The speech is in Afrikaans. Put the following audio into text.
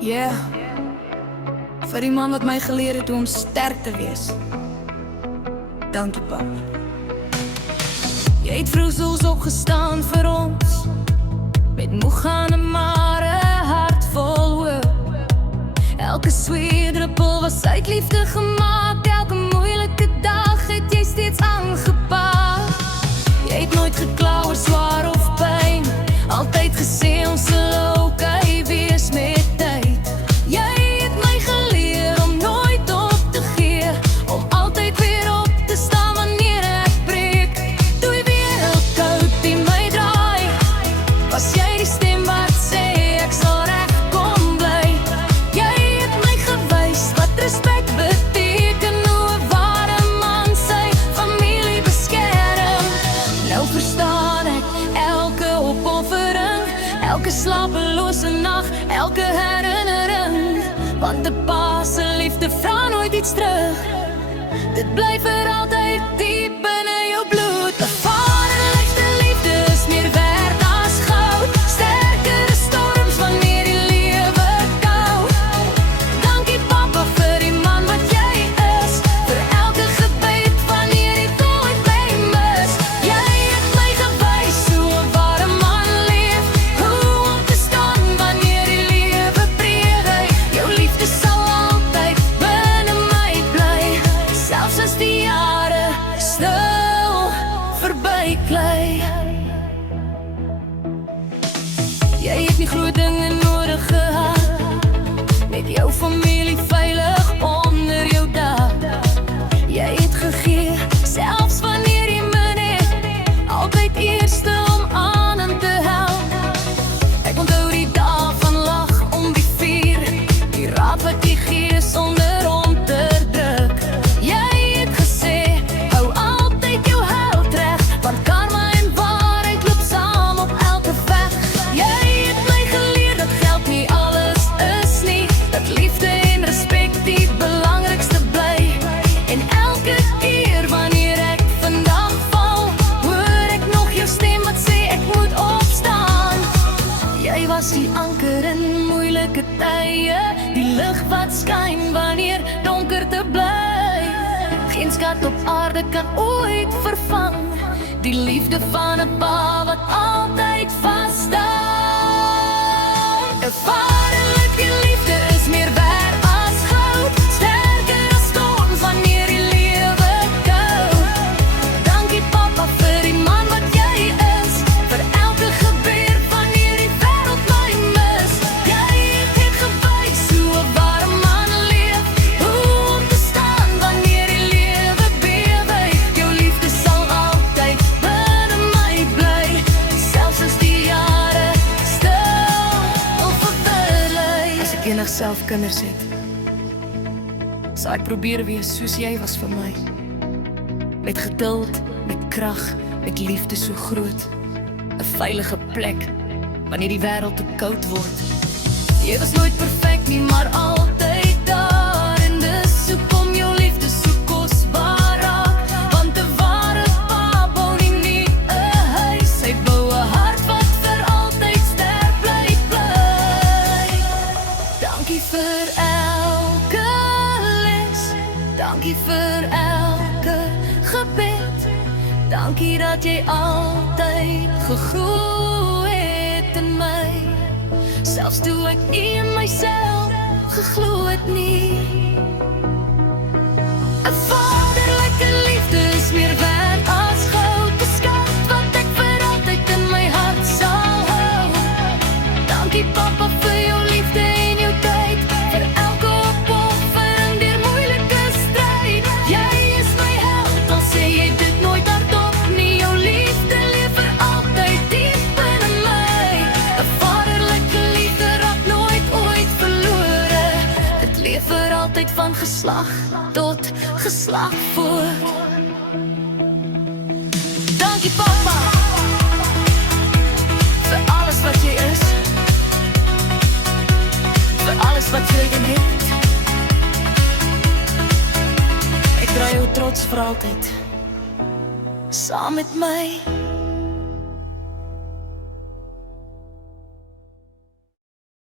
Yeah, vir die man wat my geleer het hoe om sterk te wees. Dankie pap. Jy het vroegsels opgestaan vir ons, met moeg gaan en maar 'n hart vol hoop. Elke sweerdruppel was uit liefde gemaak, elke moeilike dag het jy steeds aangepak. Jy het nooit gekla oor swaar of pyn, altyd gesê ons sal okay wees met tyd. Jy het my geleer om nooit op te gee, om altyd weer op te staan wanneer ek breek. Toe die wêreld koud in my draai, was jy die stem wat sê ek sal regkom bly. Jy het my gewys wat respek beteken, hoe 'n ware man sy familie beskerm. Nou verstaan ek elke opoffering, elke slapelose nag, elke herinnering. Want 'n pa se liefde vra nooit iets terug, dit bly vir altyd diep binne jou bloed. 'n Vaderlikste liefde is meer werd as goud, sterker as storms wanneer die lewe koud. Dankie papa vir die man wat jy is, vir elke gebed wanneer die nooit my mis. Jy het my gewys hoe 'n ware man leef, hoe om te staan wanneer die lewe breek. Jou liefde sal altyd binne my bly, selfs as die jare stil verbyklei. Jy het nie groot dinge nodig gehad, met jou familie veilig onder jou dak. Jy het gegee, selfs wanneer jy min het, altyd eerste om aan en te help. Ek onthou die dae van lag om die vuur, die raad wat jy gee sonder om te druk. Jy het gesê, hou altyd jou held reg, want karma en waarheid loop saam op elke weg. Jy het my geleer dat geld nie alles is nie, dat liefde en respek die belangrikste bly. En elke keer wanneer ek vandag val, hoor ek nog jou stem wat sê ek moet opstaan. Jy was die anker in moeilike tye, die lig wat skyn wanneer donker te bly. Geen skat op aarde kan ooit vervang die liefde van 'n pa wat altyd vas staan. 'n Vaderlike liefde is meer werd as goud, sterker as storms wanneer die lewe koud. Dankie papa vir die man wat jy is, vir elke gebed wanneer die wêreld my mis. Jy het gewys hoe 'n ware man leef, hoe om te staan wanneer die lewe bewe. Jou liefde sal altyd binne my bly, selfs as die jare stil verby. As ek enig self kinders het, sal ek probeer wees soos jy was vir my, met geduld, met krag, met liefde so groot. 'n Veilige plek wanneer die wêreld te koud word. Jy was nooit perfek nie, maar altyd daar, en dis hoekom jou liefde so kosbaar raak. Want 'n ware pa bou nie 'n huis, hy bou 'n hart wat vir altyd sterk bly. Dankie vir elke les, dankie vir elke gebed, dankie dat jy altyd gegroei het in my, selfs toe ek nie in myself geglo het nie. 'n Vaderlike liefde is meer werd as goud, 'n skat wat ek vir altyd in my hart sal hou. Dankie papa vir jou liefde en jou tyd, vir elke opoffering deur moeilike stryd. Jy is my held, al sê jy dit nooit hardop nie. Jou liefde leef vir altyd diep binne my. 'n Vaderlike liefde raak nooit ooit verlore, dit leef vir altyd van geslag tot geslag voort. Dankie papa, vir alles wat jy is, vir alles wat jy het. Ek dra jou trots vir altyd, saam met my.